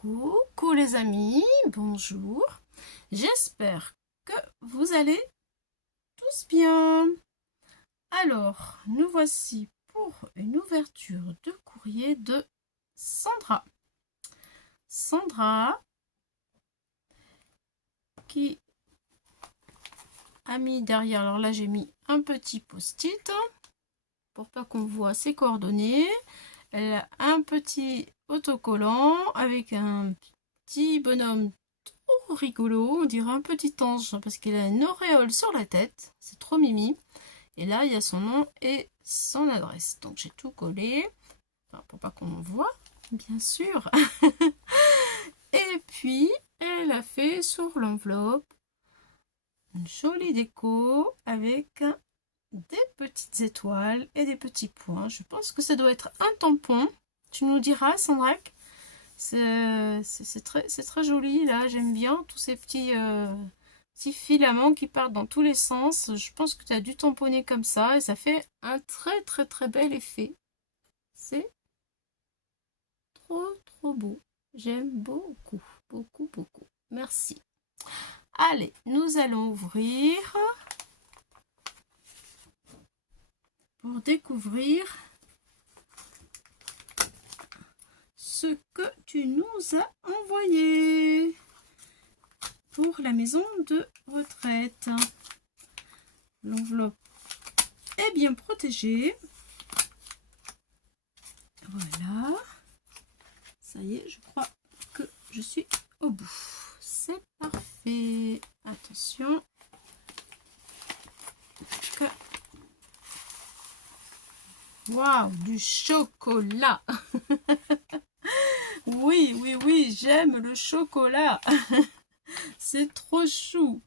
Coucou les amis, bonjour. J'espère que vous allez tous bien. Alors, nous voici pour une ouverture de courrier de Sandra. Sandra qui a mis derrière, alors là j'ai mis un petit post-it pour pas qu'on voit ses coordonnées. Elle a un petit autocollant avec un petit bonhomme tout rigolo, on dirait un petit ange parce qu'il a une auréole sur la tête, c'est trop mimi. Et là il y a son nom et son adresse, donc j'ai tout collé, enfin, pour pas qu'on voit bien sûr. Et puis elle a fait sur l'enveloppe une jolie déco avec des petites étoiles et des petits points. Je pense que ça doit être un tampon. Tu nous diras, Sandra. C'est très joli là. J'aime bien tous ces petits filaments qui partent dans tous les sens. Je pense que tu as dû tamponner comme ça et ça fait un très bel effet. C'est trop beau. J'aime beaucoup. Merci. Allez, nous allons ouvrir pour découvrir ce que tu nous as envoyé pour la maison de retraite. L'enveloppe est bien protégée. Voilà. Ça y est, je crois que je suis au bout. C'est parfait. Attention. Waouh, du chocolat. Oui, j'aime le chocolat. C'est trop chou.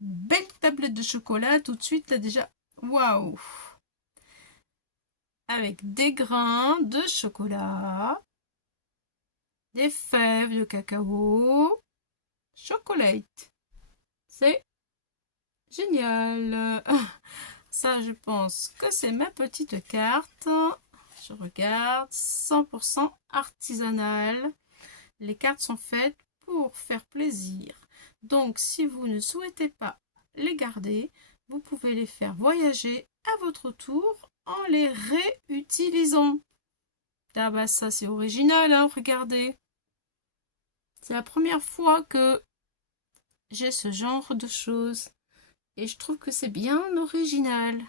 Belle tablette de chocolat tout de suite là déjà. Waouh. Avec des grains de chocolat, des fèves de cacao, chocolate. C'est génial. Ça, je pense que c'est ma petite carte. Je regarde, 100% artisanale. Les cartes sont faites pour faire plaisir. Donc, si vous ne souhaitez pas les garder, vous pouvez les faire voyager à votre tour en les réutilisant. Ah bah ça, c'est original, hein, regardez. C'est la première fois que j'ai ce genre de choses. Et je trouve que c'est bien original.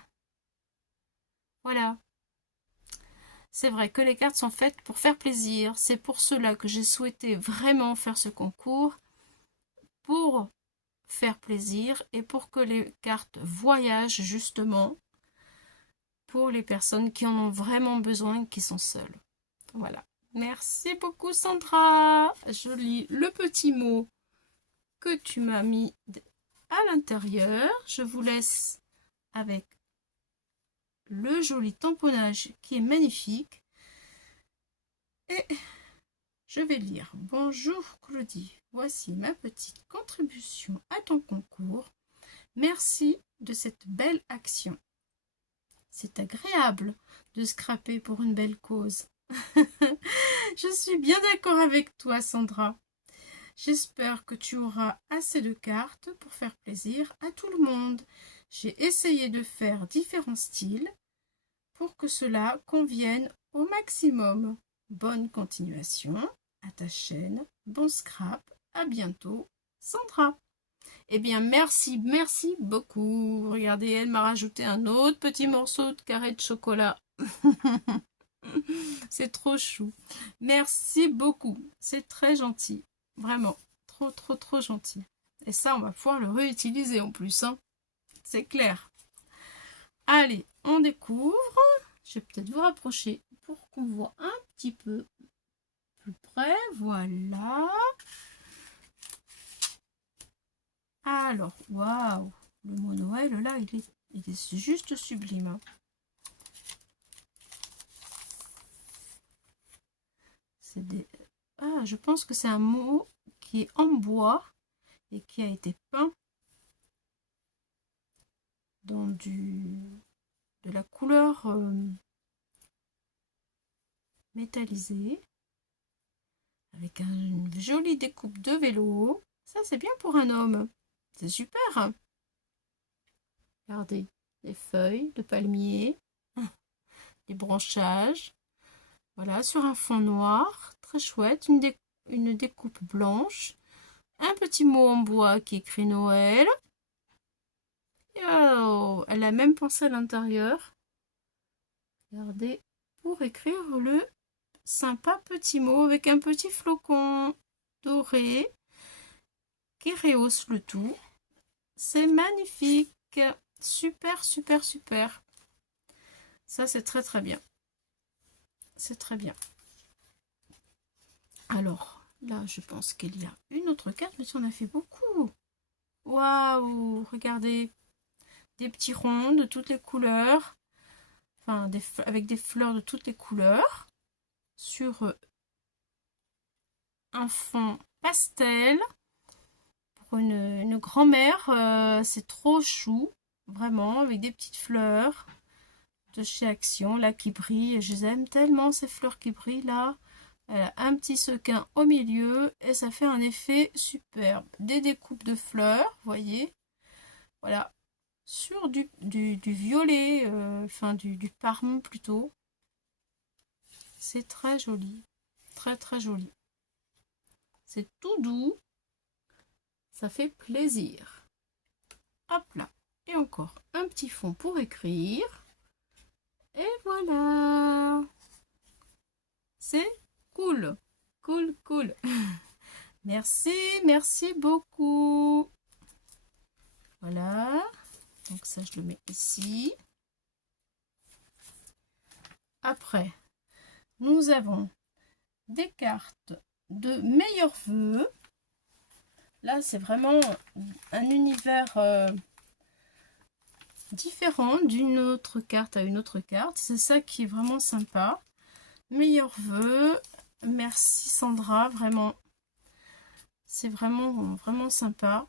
Voilà. C'est vrai que les cartes sont faites pour faire plaisir. C'est pour cela que j'ai souhaité vraiment faire ce concours. Pour faire plaisir et pour que les cartes voyagent justement pour les personnes qui en ont vraiment besoin et qui sont seules. Voilà. Merci beaucoup Sandra. Je lis le petit mot que tu m'as mis à l'intérieur. Je vous laisse avec le joli tamponnage qui est magnifique. Et je vais lire. Bonjour Claudie, voici ma petite contribution à ton concours. Merci de cette belle action. C'est agréable de scraper pour une belle cause. Je suis bien d'accord avec toi, Sandra. J'espère que tu auras assez de cartes pour faire plaisir à tout le monde. J'ai essayé de faire différents styles pour que cela convienne au maximum. Bonne continuation à ta chaîne. Bon scrap. À bientôt, Sandra. Eh bien, merci beaucoup. Regardez, elle m'a rajouté un autre petit morceau de carré de chocolat. C'est trop chou. Merci beaucoup. C'est très gentil. Vraiment. Trop gentil. Et ça, on va pouvoir le réutiliser en plus. Hein. C'est clair. Allez, on découvre. Je vais peut-être vous rapprocher pour qu'on voit un petit peu plus près. Voilà. Alors, waouh, le mot Noël, là, il est juste sublime. Hein. C'est des... Ah, je pense que c'est un mot qui est en bois et qui a été peint dans de la couleur métallisée avec avec une jolie découpe de vélo. Ça, c'est bien pour un homme. C'est super. Regardez, les feuilles de palmier, les branchages. Voilà, sur un fond noir, très chouette, une découpe blanche, un petit mot en bois qui écrit Noël. Et oh, elle a même pensé à l'intérieur. Regardez, pour écrire le sympa petit mot avec un petit flocon doré qui rehausse le tout. C'est magnifique. Super, super, super. Ça, c'est très, très bien. C'est très bien. Alors, là, je pense qu'il y a une autre carte, mais on a fait beaucoup. Waouh, regardez. Des petits ronds de toutes les couleurs. Enfin, avec des fleurs de toutes les couleurs. Sur un fond pastel. Pour une grand-mère, c'est trop chou. Vraiment, avec des petites fleurs de chez Action, là, qui brillent. Je les aime tellement, ces fleurs qui brillent, là. Elle a un petit sequin au milieu et ça fait un effet superbe. Des découpes de fleurs, vous voyez. Voilà. Sur du violet, enfin du parme plutôt. C'est très joli. Très, très joli. C'est tout doux. Ça fait plaisir. Hop là. Et encore un petit fond pour écrire. Et voilà. C'est cool. Cool, cool. Merci, merci beaucoup. Voilà. Donc ça, je le mets ici. Après, nous avons des cartes de meilleurs vœux. Là, c'est vraiment un univers différent d'une autre carte à une autre carte. C'est ça qui est vraiment sympa. Meilleurs vœux. Merci Sandra, vraiment. C'est vraiment, vraiment sympa.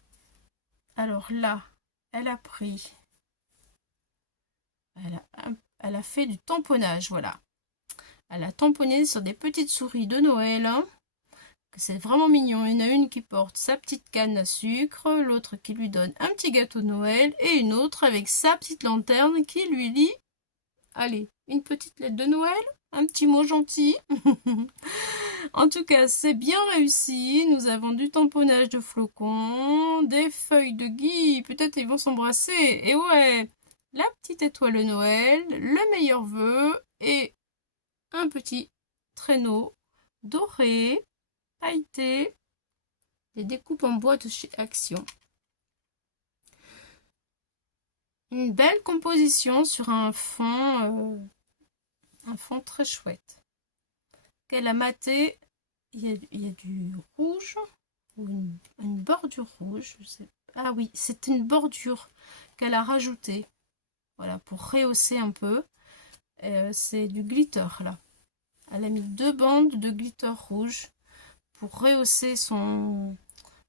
Alors là, elle a pris... Elle a fait du tamponnage, voilà. Elle a tamponné sur des petites souris de Noël. Hein. C'est vraiment mignon. Il y en a une qui porte sa petite canne à sucre, l'autre qui lui donne un petit gâteau de Noël et une autre avec sa petite lanterne qui lui lit, allez, une petite lettre de Noël, un petit mot gentil. En tout cas, c'est bien réussi. Nous avons du tamponnage de flocons, des feuilles de gui, peut-être ils vont s'embrasser. Et ouais, la petite étoile de Noël, le meilleur vœu et un petit traîneau doré, pailleté, des découpes en bois de chez Action. Une belle composition sur un fond très chouette. Qu'elle a maté, il y a du rouge, ou une bordure rouge. Je sais. Ah oui, c'est une bordure qu'elle a rajoutée. Voilà, pour rehausser un peu. C'est du glitter là. Elle a mis 2 bandes de glitter rouge pour rehausser son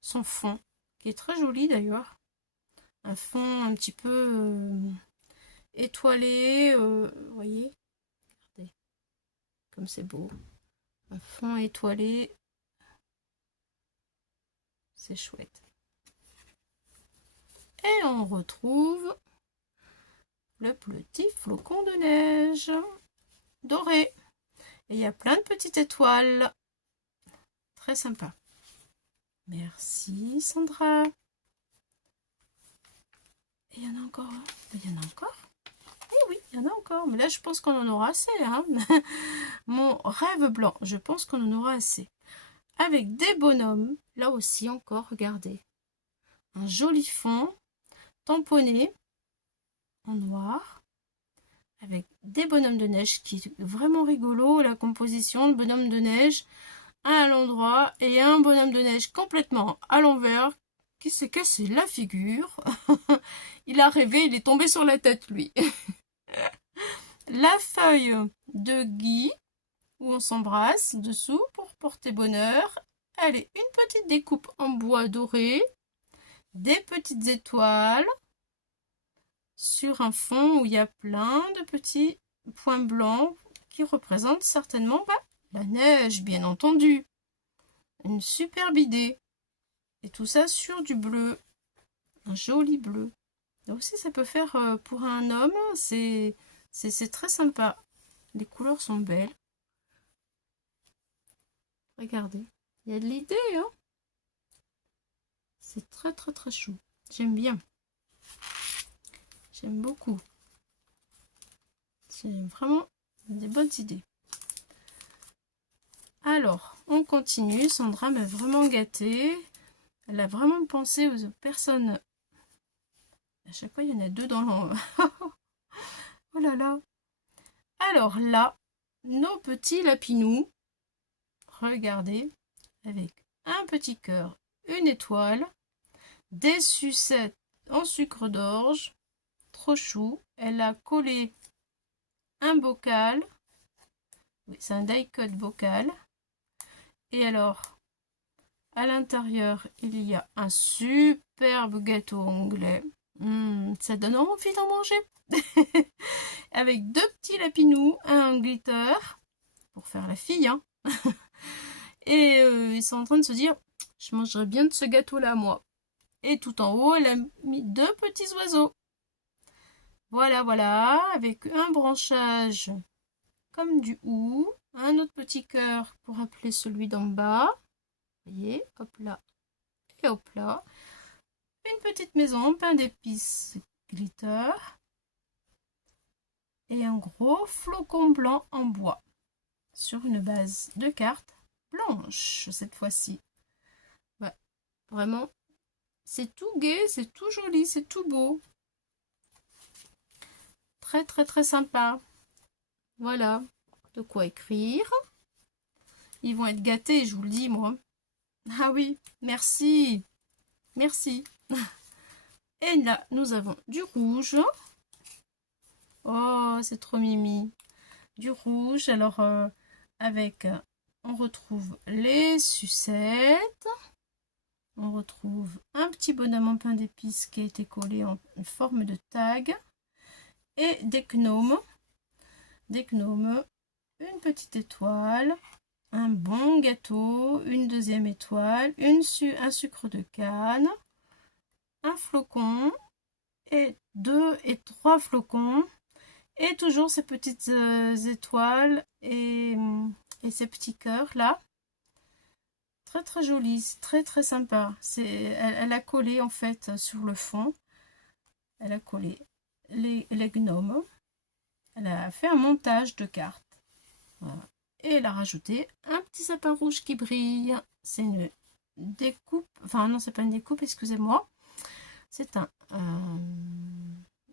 fond, qui est très joli d'ailleurs. Un fond un petit peu étoilé, vous voyez, regardez, comme c'est beau. Un fond étoilé, c'est chouette. Et on retrouve le petit flocon de neige doré. Et il y a plein de petites étoiles. Très sympa. Merci Sandra. Et il y en a encore. Il y en a encore. Eh oui, il y en a encore. Mais là, je pense qu'on en aura assez. Hein. Mon rêve blanc, je pense qu'on en aura assez. Avec des bonhommes. Là aussi, encore, regardez. Un joli fond tamponné en noir. Avec des bonhommes de neige qui est vraiment rigolo. La composition de bonhommes de neige. Un à l'endroit et un bonhomme de neige complètement à l'envers qui s'est cassé la figure. Il a rêvé, il est tombé sur la tête lui. La feuille de gui où on s'embrasse dessous pour porter bonheur. Allez, une petite découpe en bois doré, des petites étoiles sur un fond où il y a plein de petits points blancs qui représentent certainement la neige, bien entendu. une superbe idée. Et tout ça sur du bleu. Un joli bleu. Là aussi, ça peut faire pour un homme. C'est très sympa. Les couleurs sont belles. Regardez. Il y a de l'idée, hein. C'est très très très chou. J'aime bien. J'aime beaucoup. C'est vraiment des bonnes idées. Alors, on continue. Sandra m'a vraiment gâtée. Elle a vraiment pensé aux personnes. À chaque fois, il y en a deux dans le... Oh là là. Alors là, nos petits lapinous. Regardez. Avec un petit cœur, une étoile, des sucettes en sucre d'orge. Trop chou. Elle a collé un bocal. Oui, c'est un die cut bocal. Et alors, à l'intérieur, il y a un superbe gâteau anglais. Ça donne envie d'en manger. Avec deux petits lapinous, un glitter, pour faire la fille. Hein. Et ils sont en train de se dire, je mangerais bien de ce gâteau-là, moi. Et tout en haut, elle a mis deux petits oiseaux. Voilà, voilà, avec un branchage comme du hou, un autre petit cœur pour appeler celui d'en bas. Vous voyez, hop là et hop là. Une petite maison, pain d'épices glitter. Et un gros flocon blanc en bois sur une base de cartes blanche cette fois-ci. Ouais, vraiment, c'est tout gai, c'est tout joli, c'est tout beau. Très très très sympa. Voilà, de quoi écrire. Ils vont être gâtés, je vous le dis, moi. Ah oui, merci. Merci. Et là, nous avons du rouge. Oh, c'est trop mimi. Du rouge, alors avec, on retrouve les sucettes. On retrouve un petit bonhomme en pain d'épices qui a été collé en forme de tag. Et des gnomes. Des gnomes, une petite étoile, un bon gâteau, une deuxième étoile, un sucre de canne, un flocon, et 2 et 3 flocons, et toujours ces petites étoiles et ces petits cœurs là. Très très joli, c'est très très sympa. Elle a collé en fait sur le fond, elle a collé les gnomes, elle a fait un montage de cartes. Voilà. Et elle a rajouté un petit sapin rouge qui brille. C'est une découpe, enfin non, c'est pas une découpe, excusez-moi. C'est un...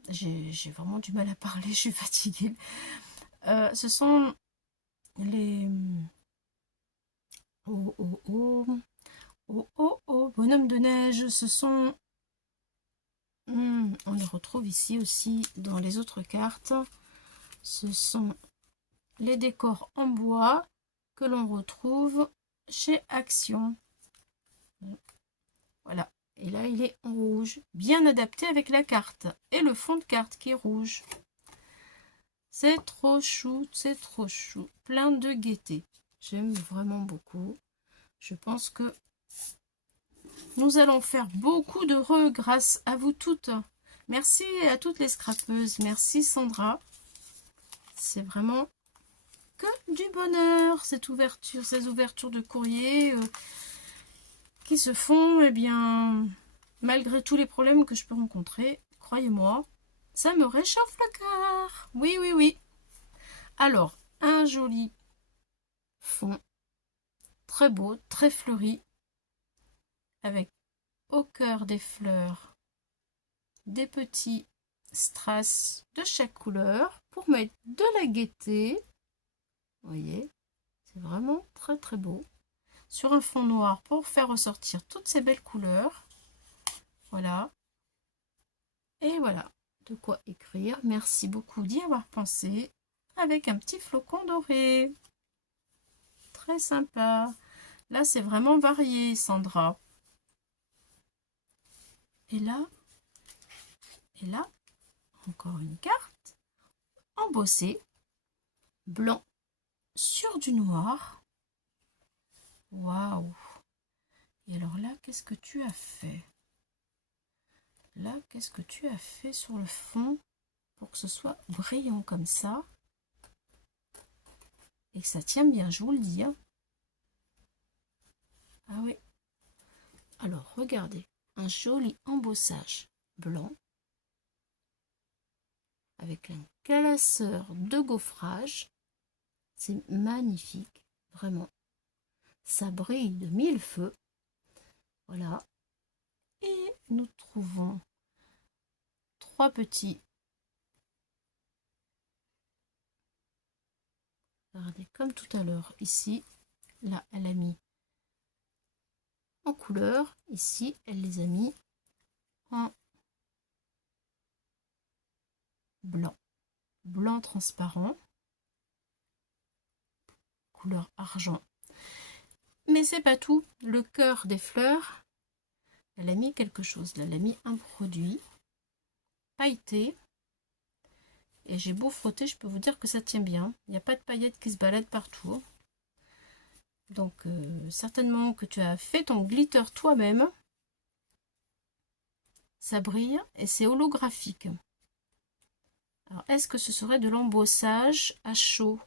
j'ai vraiment du mal à parler, je suis fatiguée. Ce sont les... Oh, oh, oh. Oh, oh, oh, bonhomme de neige, ce sont... on les retrouve ici aussi dans les autres cartes. Ce sont les décors en bois que l'on retrouve chez Action. Voilà. Et là, il est en rouge, bien adapté avec la carte et le fond de carte qui est rouge. C'est trop chou, c'est trop chou. Plein de gaieté. J'aime vraiment beaucoup. Je pense que nous allons faire beaucoup d'heureux grâce à vous toutes. Merci à toutes les scrapeuses. Merci Sandra. C'est vraiment que du bonheur, cette ouverture, ces ouvertures de courrier qui se font, eh bien, malgré tous les problèmes que je peux rencontrer, croyez-moi, ça me réchauffe le cœur. Oui, oui, oui. Alors, un joli fond, très beau, très fleuri, avec au cœur des fleurs, des petits strass de chaque couleur pour mettre de la gaieté. Vous voyez, c'est vraiment très très beau. Sur un fond noir pour faire ressortir toutes ces belles couleurs. Voilà. Et voilà, de quoi écrire. Merci beaucoup d'y avoir pensé. Avec un petit flocon doré. Très sympa. Là, c'est vraiment varié, Sandra. Et là, encore une carte. Embossée. Blanc sur du noir. Waouh! Et alors là, qu'est-ce que tu as fait? Là, qu'est-ce que tu as fait sur le fond pour que ce soit brillant comme ça? Et que ça tienne bien, je vous le dis. Hein. Ah oui. Alors, regardez, un joli embossage blanc avec un classeur de gaufrage. C'est magnifique, vraiment. Ça brille de mille feux. Voilà. Et nous trouvons 3 petits. Regardez, comme tout à l'heure, ici, là, elle a mis en couleur. Ici, elle les a mis en blanc. Blanc transparent. Couleur argent. Mais c'est pas tout. Le cœur des fleurs, elle a mis quelque chose. Elle a mis un produit pailleté. Et j'ai beau frotter, je peux vous dire que ça tient bien. Il n'y a pas de paillettes qui se baladent partout. Donc, certainement que tu as fait ton glitter toi-même. Ça brille et c'est holographique. Alors, est-ce que ce serait de l'embossage à chaud?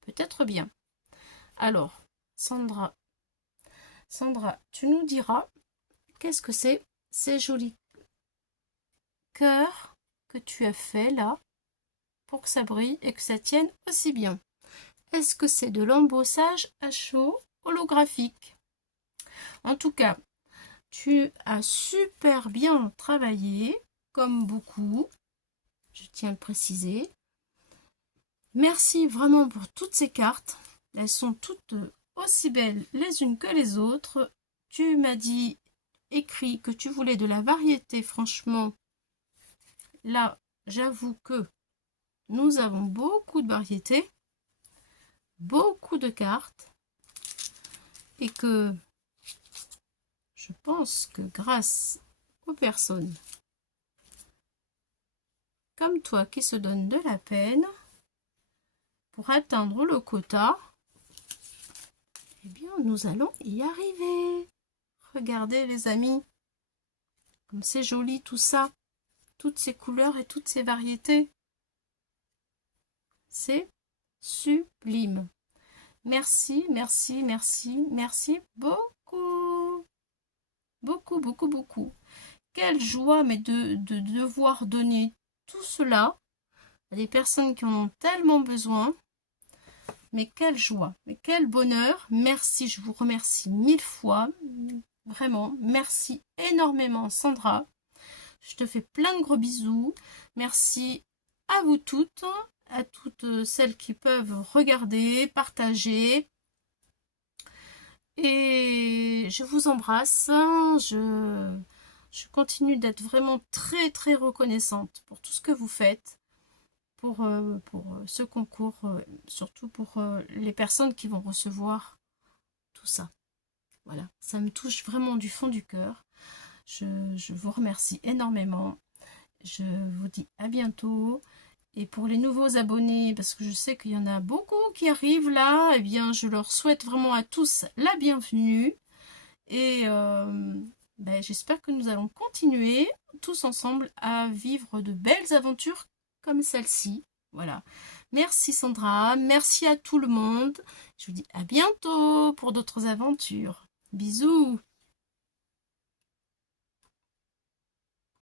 Peut-être bien. Alors, Sandra, tu nous diras qu'est-ce que c'est ces jolis cœurs que tu as fait là pour que ça brille et que ça tienne aussi bien. Est-ce que c'est de l'embossage à chaud holographique? En tout cas, tu as super bien travaillé, comme beaucoup, je tiens à le préciser. Merci vraiment pour toutes ces cartes. Elles sont toutes aussi belles les unes que les autres. Tu m'as dit, écrit que tu voulais de la variété. Franchement, là, j'avoue que nous avons beaucoup de variétés, beaucoup de cartes, et que je pense que grâce aux personnes comme toi qui se donnent de la peine pour atteindre le quota, eh bien, nous allons y arriver. Regardez les amis, comme c'est joli tout ça, toutes ces couleurs et toutes ces variétés. C'est sublime. Merci, merci, merci, merci beaucoup. Beaucoup, beaucoup, beaucoup. Quelle joie mais de devoir donner tout cela à des personnes qui en ont tellement besoin. Mais quelle joie, mais quel bonheur. Merci, je vous remercie 1000 fois. Vraiment, merci énormément Sandra. Je te fais plein de gros bisous. Merci à vous toutes, à toutes celles qui peuvent regarder, partager. Et je vous embrasse. Je continue d'être vraiment très très reconnaissante pour tout ce que vous faites, pour ce concours, surtout pour les personnes qui vont recevoir tout ça. Voilà, ça me touche vraiment du fond du cœur. Je vous remercie énormément. Je vous dis à bientôt. Et pour les nouveaux abonnés, parce que je sais qu'il y en a beaucoup qui arrivent là, eh bien je leur souhaite vraiment à tous la bienvenue. Et j'espère que nous allons continuer tous ensemble à vivre de belles aventures comme celle-ci. Voilà. Merci Sandra, merci à tout le monde. Je vous dis à bientôt pour d'autres aventures. Bisous.